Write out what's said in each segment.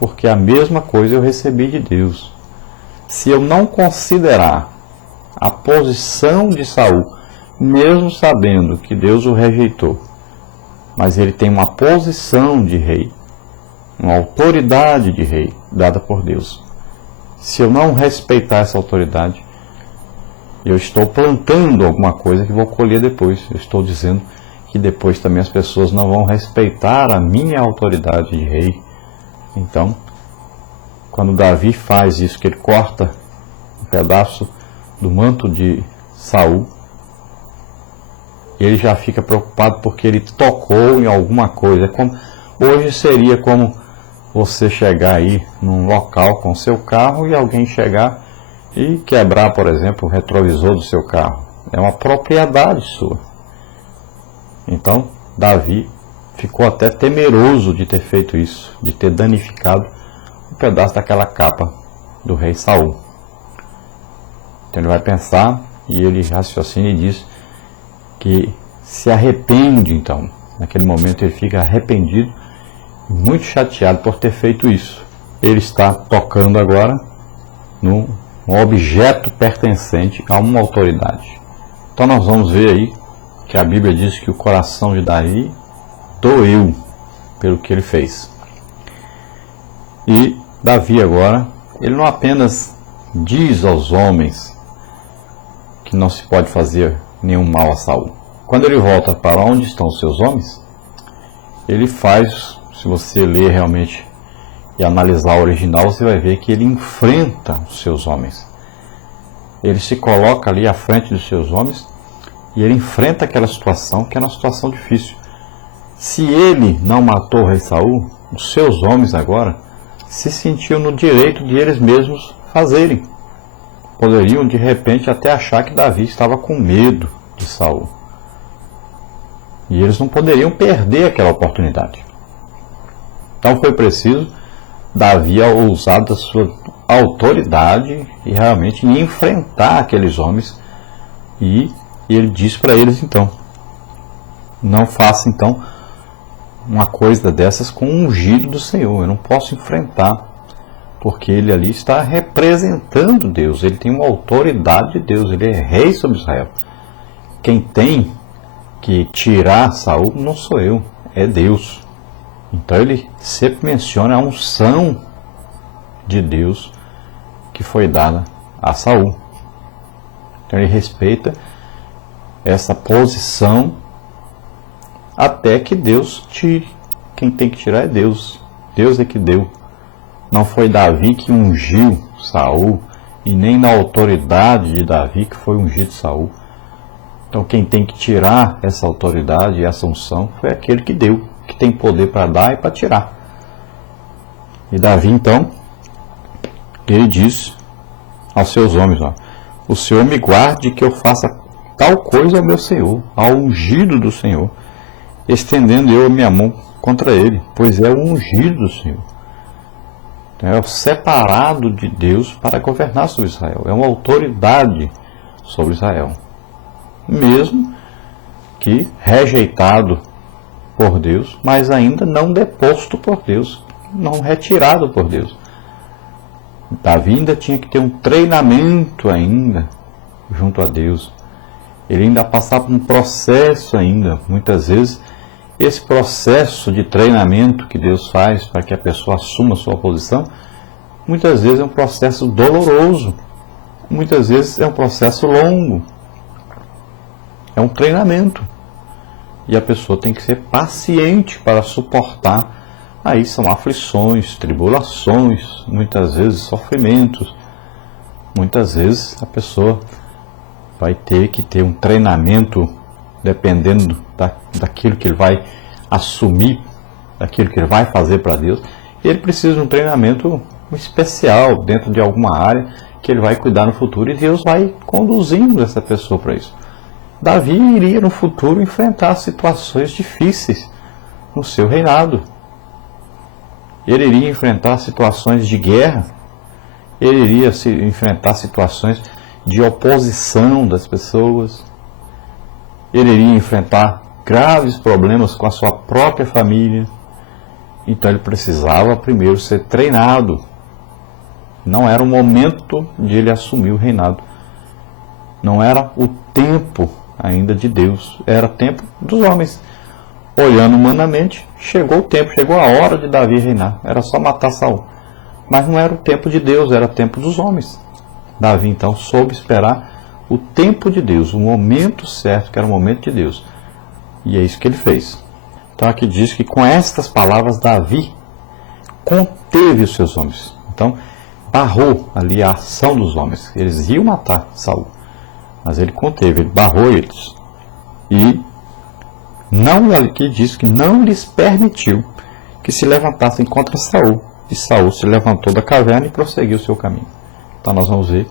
porque a mesma coisa eu recebi de Deus. Se eu não considerar a posição de Saul, mesmo sabendo que Deus o rejeitou, mas ele tem uma posição de rei, uma autoridade de rei dada por Deus. Se eu não respeitar essa autoridade, eu estou plantando alguma coisa que vou colher depois. Eu estou dizendo que depois também as pessoas não vão respeitar a minha autoridade de rei. Então, quando Davi faz isso, que ele corta um pedaço do manto de Saul, ele já fica preocupado porque ele tocou em alguma coisa. Hoje seria como você chegar aí num local com seu carro e alguém chegar e quebrar, por exemplo, o retrovisor do seu carro. É uma propriedade sua. Então, Davi ficou até temeroso de ter feito isso, de ter danificado um pedaço daquela capa do rei Saul. Então ele vai pensar e ele raciocina e diz que se arrepende. Então, naquele momento ele fica arrependido, muito chateado por ter feito isso. Ele está tocando agora num objeto pertencente a uma autoridade. Então nós vamos ver aí que a Bíblia diz que o coração de Davi doeu pelo que ele fez. E Davi agora, ele não apenas diz aos homens que não se pode fazer nenhum mal a Saul. Quando ele volta para onde estão os seus homens, ele faz, se você ler realmente e analisar o original, você vai ver que ele enfrenta os seus homens. Ele se coloca ali à frente dos seus homens e ele enfrenta aquela situação, que é uma situação difícil. Se ele não matou o rei Saul, os seus homens agora se sentiam no direito de eles mesmos fazerem. Poderiam de repente até achar que Davi estava com medo de Saul. E eles não poderiam perder aquela oportunidade. Então foi preciso Davi usar da sua autoridade e realmente enfrentar aqueles homens. E ele diz para eles então: não faça então uma coisa dessas com o ungido do Senhor. Eu não posso enfrentar, porque ele ali está representando Deus. Ele tem uma autoridade de Deus. Ele é rei sobre Israel. Quem tem que tirar Saul não sou eu, é Deus. Então ele sempre menciona a unção de Deus que foi dada a Saul. Então ele respeita essa posição até que Deus tire. Quem tem que tirar é Deus. Deus é que deu. Não foi Davi que ungiu Saul, e nem na autoridade de Davi que foi ungido Saul. Então quem tem que tirar essa autoridade e essa unção foi aquele que deu, que tem poder para dar e para tirar. E Davi então, ele diz aos seus homens: o Senhor me guarde que eu faça tal coisa ao meu Senhor, ao ungido do Senhor, estendendo eu a minha mão contra ele, pois é o ungido do Senhor. É o separado de Deus para governar sobre Israel. É uma autoridade sobre Israel. Mesmo que rejeitado por Deus, mas ainda não deposto por Deus, não retirado por Deus. Davi ainda tinha que ter um treinamento ainda junto a Deus. Ele ainda passava por um processo ainda. Muitas vezes, esse processo de treinamento que Deus faz para que a pessoa assuma a sua posição, muitas vezes é um processo doloroso. Muitas vezes é um processo longo. É um treinamento. E a pessoa tem que ser paciente para suportar. Aí são aflições, tribulações, muitas vezes sofrimentos. Muitas vezes a pessoa vai ter que ter um treinamento dependendo daquilo que ele vai assumir, daquilo que ele vai fazer para Deus. E ele precisa de um treinamento especial dentro de alguma área que ele vai cuidar no futuro, e Deus vai conduzindo essa pessoa para isso. Davi iria no futuro enfrentar situações difíceis no seu reinado. Ele iria enfrentar situações de guerra, ele iria enfrentar situações de oposição das pessoas, ele iria enfrentar graves problemas com a sua própria família, Então ele precisava primeiro ser treinado. Não era o momento de ele assumir o reinado. Não era o tempo ainda de Deus, era o tempo dos homens. Olhando humanamente, chegou o tempo, chegou a hora de Davi reinar. Era só matar Saul. Mas não era o tempo de Deus, era o tempo dos homens. Davi então soube esperar o tempo de Deus, o momento certo, que era o momento de Deus. E é isso que ele fez. Então aqui diz que com estas palavras Davi conteve os seus homens. Então barrou ali a ação dos homens. Eles iam matar Saul, mas ele conteve, ele barrou eles. E não, aqui diz que não lhes permitiu que se levantassem contra Saul. E Saul se levantou da caverna e prosseguiu o seu caminho. Então nós vamos ver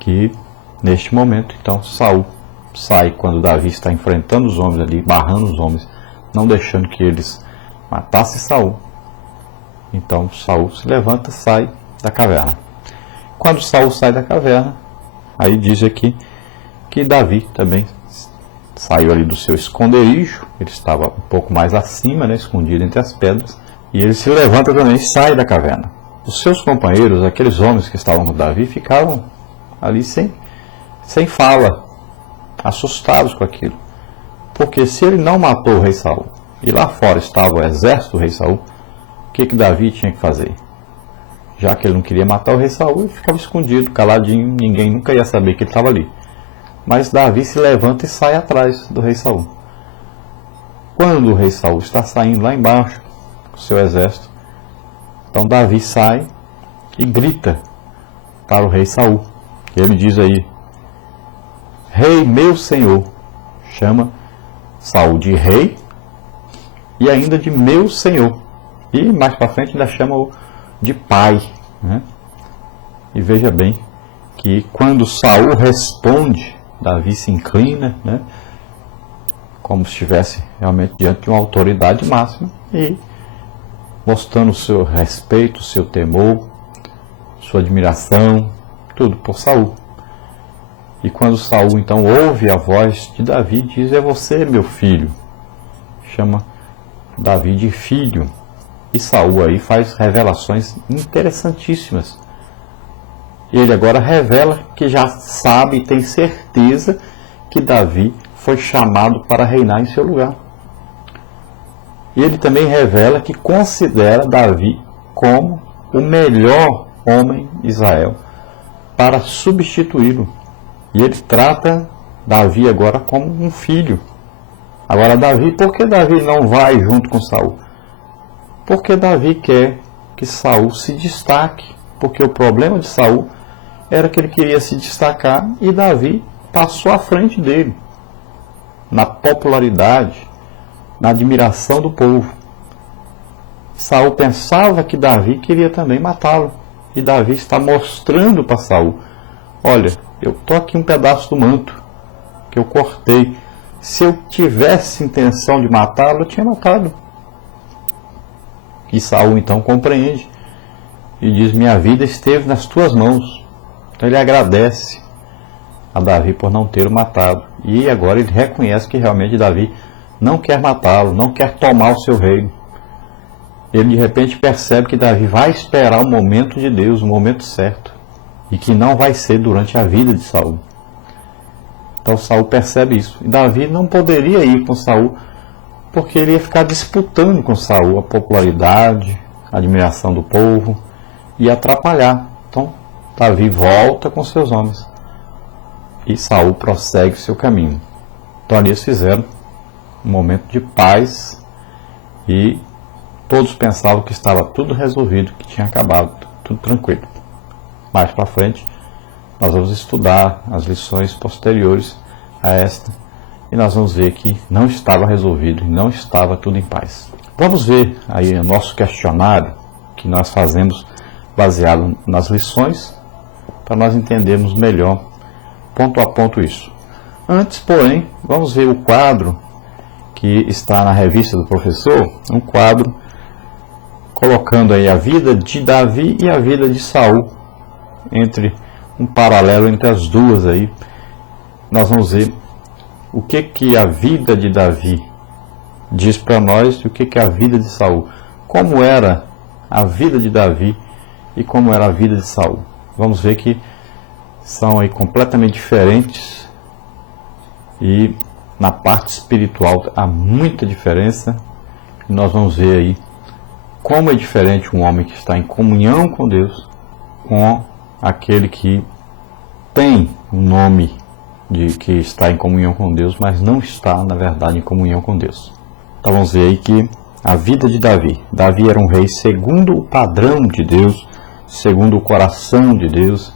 que neste momento, então, Saul sai quando Davi está enfrentando os homens ali, barrando os homens, não deixando que eles matassem Saul. Então Saul se levanta, sai da caverna. Quando Saul sai da caverna, aí diz aqui que Davi também saiu ali do seu esconderijo, ele estava um pouco mais acima, escondido entre as pedras, e ele se levanta também e sai da caverna. Os seus companheiros, aqueles homens que estavam com Davi, ficaram ali sem fala, assustados com aquilo. Porque se ele não matou o rei Saul, e lá fora estava o exército do rei Saul, o que Davi tinha que fazer? Já que ele não queria matar o rei Saul, ele ficava escondido, caladinho, ninguém nunca ia saber que ele estava ali. Mas Davi se levanta e sai atrás do rei Saul. Quando o rei Saul está saindo lá embaixo, com o seu exército, então Davi sai e grita para o rei Saul. Ele diz aí: Rei meu senhor. Chama Saul de rei e ainda de meu senhor. E mais para frente ainda chama-o de pai. E veja bem que quando Saul responde, Davi se inclina, como se estivesse realmente diante de uma autoridade máxima e mostrando o seu respeito, o seu temor, sua admiração, tudo por Saul. E quando Saul então ouve a voz de Davi, diz: é você, meu filho. Chama Davi de filho. E Saul aí faz revelações interessantíssimas. Ele agora revela que já sabe e tem certeza que Davi foi chamado para reinar em seu lugar. E ele também revela que considera Davi como o melhor homem de Israel para substituí-lo. E ele trata Davi agora como um filho. Agora Davi, por que Davi não vai junto com Saul? Porque Davi quer que Saul se destaque. Porque o problema de Saul era que ele queria se destacar e Davi passou à frente dele na popularidade, na admiração do povo. Saul pensava que Davi queria também matá-lo. E Davi está mostrando para Saul: olha, eu estou aqui um pedaço do manto que eu cortei. Se eu tivesse intenção de matá-lo, eu tinha matado. E Saul então compreende e diz: minha vida esteve nas tuas mãos. Então ele agradece a Davi por não ter o matado. E agora ele reconhece que realmente Davi não quer matá-lo, não quer tomar o seu reino. Ele de repente percebe que Davi vai esperar o momento de Deus, o momento certo, e que não vai ser durante a vida de Saul. Então Saul percebe isso. E Davi não poderia ir com Saul, porque ele ia ficar disputando com Saul a popularidade, a admiração do povo, e atrapalhar. Então Davi volta com seus homens e Saul prossegue o seu caminho. Então ali eles fizeram um momento de paz e todos pensavam que estava tudo resolvido, que tinha acabado, tudo tranquilo. Mais para frente nós vamos estudar as lições posteriores a esta e nós vamos ver que não estava resolvido e não estava tudo em paz. Vamos ver aí o nosso questionário que nós fazemos baseado nas lições para nós entendermos melhor ponto a ponto isso. Antes, porém, vamos ver o quadro que está na revista do professor, um quadro colocando aí a vida de Davi e a vida de Saul, entre um paralelo entre as duas aí. Nós vamos ver o que a vida de Davi diz para nós e o que a vida de Saul. como era a vida de Davi e como era a vida de Saul. Vamos ver que são aí completamente diferentes e na parte espiritual há muita diferença. E nós vamos ver aí como é diferente um homem que está em comunhão com Deus com aquele que tem o nome de que está em comunhão com Deus, mas não está, na verdade, em comunhão com Deus. Então vamos ver aí que a vida de Davi. Davi era um rei segundo o padrão de Deus, segundo o coração de Deus.